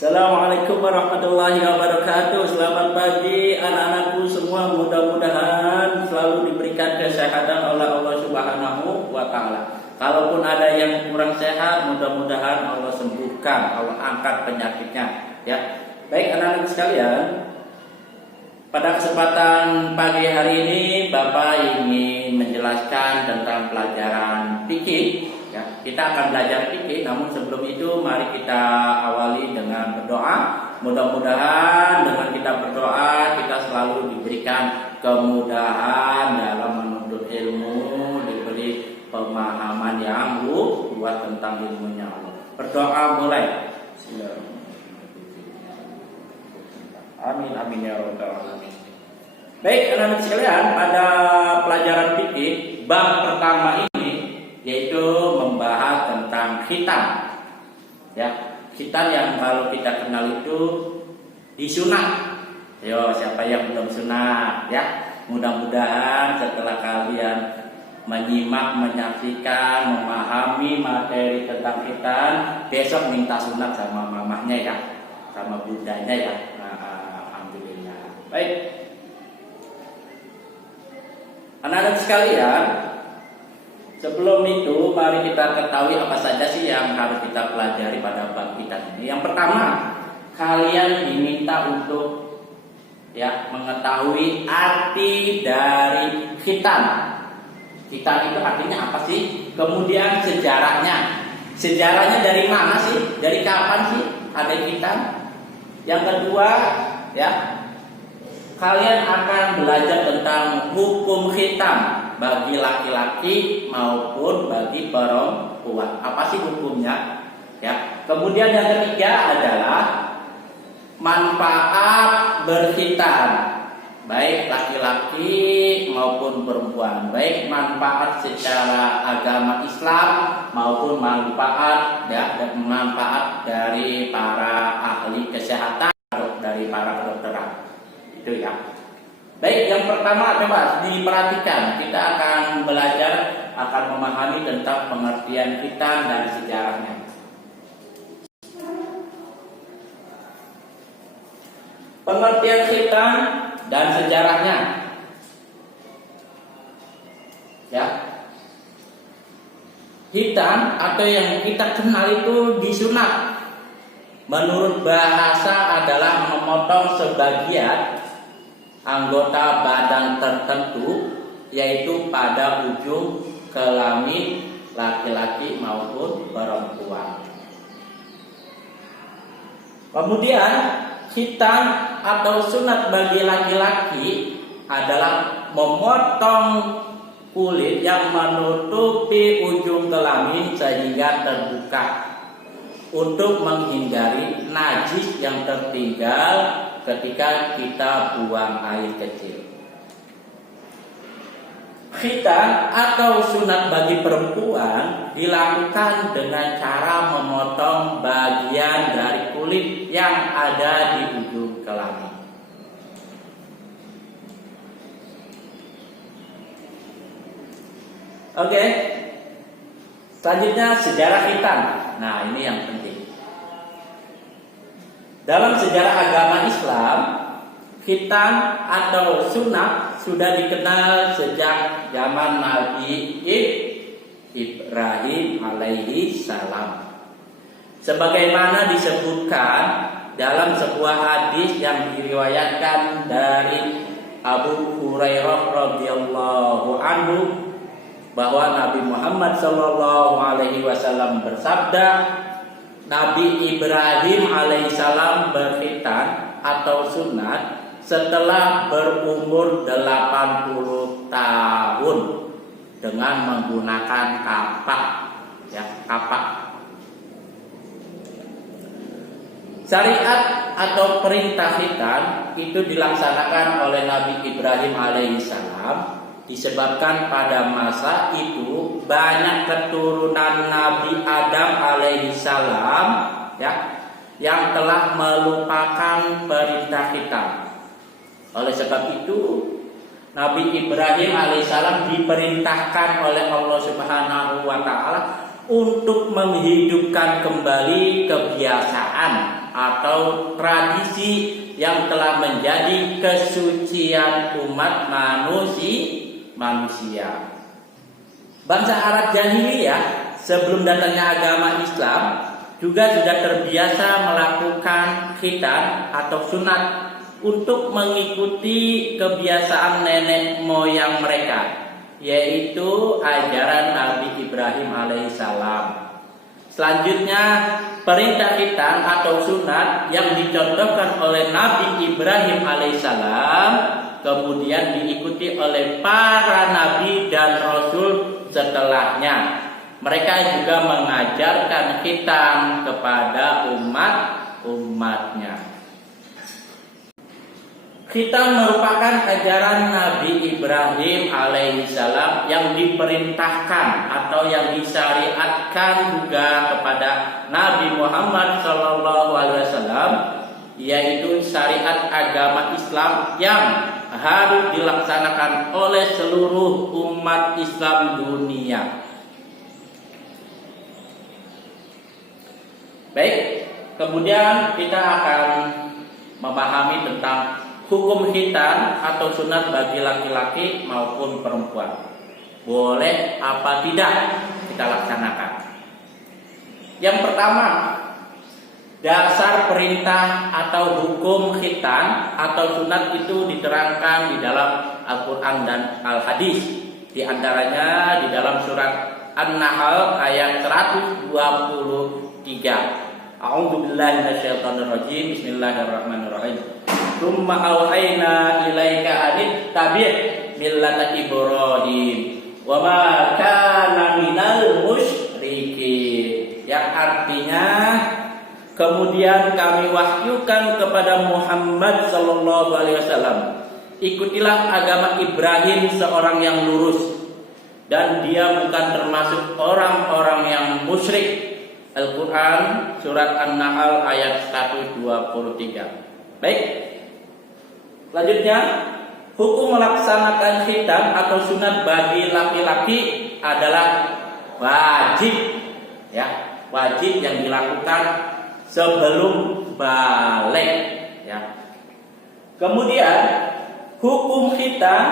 Assalamualaikum warahmatullahi wabarakatuh. Selamat pagi anak-anakku semua. Mudah-mudahan selalu diberikan kesehatan oleh Allah Subhanahu wa Ta'ala. Kalaupun ada yang kurang sehat, mudah-mudahan Allah sembuhkan, Allah angkat penyakitnya. Ya, baik anak-anak sekalian. Pada kesempatan pagi hari ini, Bapak ingin menjelaskan tentang pelajaran fikih. Ya, kita akan belajar fikih, namun sebelum itu mari kita awali dengan berdoa. Mudah-mudahan dengan kita berdoa kita selalu diberikan kemudahan dalam menuntut ilmu, diberi pemahaman yang luas tentang ilmunya Allah. Berdoa mulai. Amin amin ya rabbal alamin. Baik anak-anak sekalian, pada pelajaran fikih bab pertama ini yaitu membahas tentang khitan. Ya, khitan yang kalau kita kenal itu disunat. Yo, siapa yang belum sunat ya? Mudah-mudahan setelah kalian menyimak, menyaksikan, memahami materi tentang khitan, besok minta sunat sama mamahnya ya, sama bundanya ya. Nah, alhamdulillah. Baik. Anak-anak sekalian, sebelum itu, mari kita ketahui apa saja sih yang harus kita pelajari pada bab khitan ini. Yang pertama, kalian diminta untuk mengetahui arti dari khitan. Khitan itu artinya apa sih? Kemudian sejarahnya. Sejarahnya dari mana sih? Dari kapan sih ada khitan? Yang kedua, kalian akan belajar tentang hukum khitan bagi laki-laki maupun bagi perempuan. Apa sih hukumnya? Ya. Kemudian yang ketiga adalah manfaat berkhitan, baik laki-laki maupun perempuan, baik manfaat secara agama Islam maupun manfaat dari para ahli kesehatan, dari para kedokteran. Itu ya. Baik, yang pertama coba diperhatikan. Kita akan belajar, akan memahami tentang pengertian khitan dan sejarahnya. Pengertian khitan dan sejarahnya. Ya. Khitan atau yang kita kenal itu disunat. Menurut bahasa adalah memotong sebagian anggota badan tertentu, yaitu pada ujung kelamin laki-laki maupun perempuan. Kemudian khitan atau sunat bagi laki-laki adalah memotong kulit yang menutupi ujung kelamin sehingga terbuka untuk menghindari najis yang tertinggal ketika kita buang air kecil. Khitan atau sunat bagi perempuan dilakukan dengan cara memotong bagian dari kulit yang ada di ujung kelamin. Oke. Selanjutnya sejarah khitan. Nah, ini yang penting. Dalam sejarah agama Islam, khitan atau sunat sudah dikenal sejak zaman Nabi Ibrahim alaihi salam. Sebagaimana disebutkan dalam sebuah hadis yang diriwayatkan dari Abu Hurairah radhiyallahu anhu bahwa Nabi Muhammad sallallahu alaihi wasallam bersabda, Nabi Ibrahim alaihissalam berkhitan atau sunat setelah berumur 80 tahun dengan menggunakan kapak. Syariat atau perintah khitan itu dilaksanakan oleh Nabi Ibrahim alaihissalam disebabkan pada masa itu banyak keturunan Nabi Adam alaihissalam yang telah melupakan perintah khitan. Oleh sebab itu Nabi Ibrahim alaihissalam diperintahkan oleh Allah Subhanahu wa Ta'ala untuk menghidupkan kembali kebiasaan atau tradisi yang telah menjadi kesucian umat manusia. Bangsa Arab jahiliyah sebelum datangnya agama Islam juga sudah terbiasa melakukan khitan atau sunat untuk mengikuti kebiasaan nenek moyang mereka, yaitu ajaran Nabi Ibrahim alaihissalam. Selanjutnya, perintah khitan atau sunat yang dicontohkan oleh Nabi Ibrahim alaihissalam kemudian diikuti oleh para nabi dan rasul setelahnya. Mereka juga mengajarkan khitan kepada umatnya. Khitan merupakan ajaran Nabi Ibrahim alaihissalam yang diperintahkan atau yang disyariatkan juga kepada Nabi Muhammad SAW, yaitu syariat agama Islam yang harus dilaksanakan oleh seluruh umat Islam dunia. Baik, kemudian kita akan memahami tentang hukum khitan atau sunat bagi laki-laki maupun perempuan. Boleh apa tidak kita laksanakan? Yang pertama, dasar perintah atau hukum khitan atau sunat itu diterangkan di dalam Al-Quran dan Al-Hadis. Di antaranya di dalam surat An-Nahl ayat 123. A'udzubillahi minasyaitonirrajim. Bismillahirrahmanirrahim. Tsumma auhayna ilaika anittabi' millata Ibrahim wa ma kana minal musyrikin. Yang artinya, kemudian kami wahyukan kepada Muhammad sallallahu alaihi wasallam, ikutilah agama Ibrahim seorang yang lurus dan dia bukan termasuk orang-orang yang musyrik. Al-Quran surat An-Nahl ayat 123. Baik, selanjutnya, hukum melaksanakan khitan atau sunat bagi laki-laki adalah wajib, ya, wajib yang dilakukan sebelum balik, ya. Kemudian hukum khitan,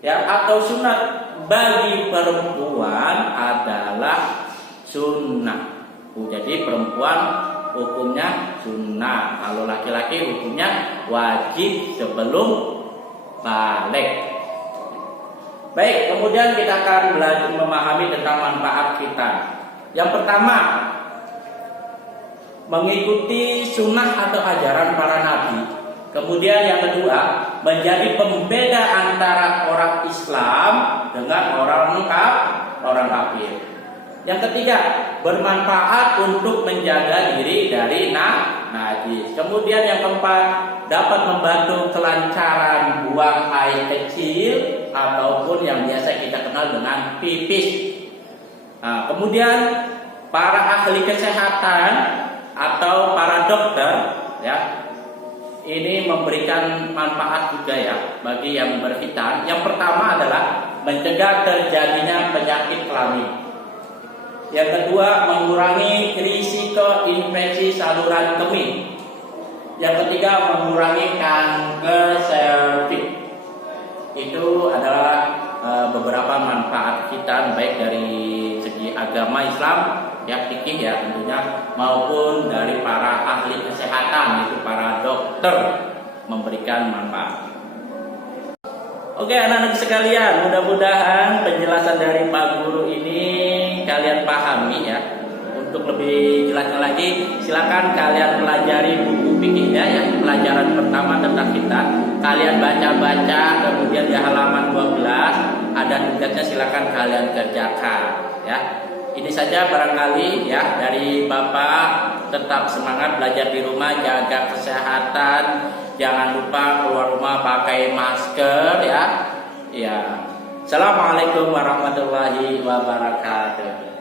ya, atau sunat bagi perempuan adalah sunnah. Jadi perempuan hukumnya sunnah, kalau laki-laki hukumnya wajib sebelum balik. Baik, kemudian kita akan belajar memahami tentang manfaat khitan. Yang pertama, mengikuti sunnah atau ajaran para nabi. Kemudian yang kedua, menjadi pembeda antara orang Islam dengan orang kafir. Yang ketiga, bermanfaat untuk menjaga diri dari najis. Kemudian yang keempat, dapat membantu kelancaran buang air kecil ataupun yang biasa kita kenal dengan pipis. Nah, kemudian para ahli kesehatan atau para dokter, ya, ini memberikan manfaat juga, ya, bagi yang berkhitan. Yang pertama adalah mencegah terjadinya penyakit kelamin. Yang kedua, mengurangi risiko infeksi saluran kemih. Yang ketiga, mengurangi kanker serviks. Itu adalah beberapa manfaat khitan, baik dari segi agama Islam, ya, fikih, ya, tentunya, maupun dari para ahli kesehatan, yaitu para dokter, memberikan manfaat. Oke, anak-anak sekalian, mudah-mudahan penjelasan dari Pak Guru ini kalian pahami, ya. Untuk lebih jelasnya lagi, silakan kalian pelajari buku fikihnya, ya, pelajaran pertama tentang khitan. Kalian baca-baca, kemudian di halaman 12 ada tugasnya, silakan kalian kerjakan, ya. Ini saja barangkali, ya, dari Bapak. Tetap semangat belajar di rumah, jaga kesehatan, jangan lupa keluar rumah pakai masker, ya. Ya. Assalamualaikum warahmatullahi wabarakatuh.